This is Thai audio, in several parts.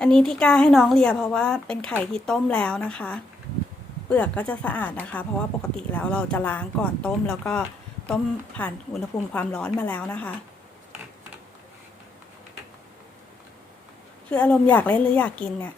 อันนี้ที่กล้าให้น้องเลียเพราะว่าเป็นไข่ที่ต้มแล้วนะคะ เปลือกก็จะสะอาดนะคะ เพราะว่าปกติแล้วเราจะล้างก่อนต้ม แล้วก็ต้มผ่านอุณหภูมิความร้อนมาแล้วนะคะ คืออารมณ์อยากเล่นหรืออยากกินเนี่ย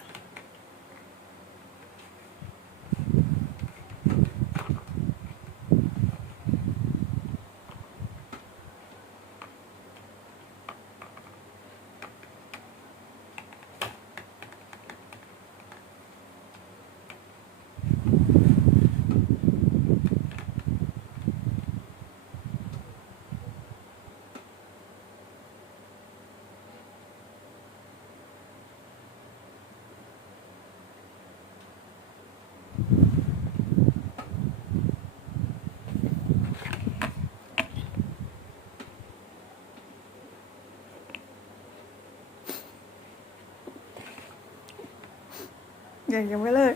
ยังยังไม่เลิก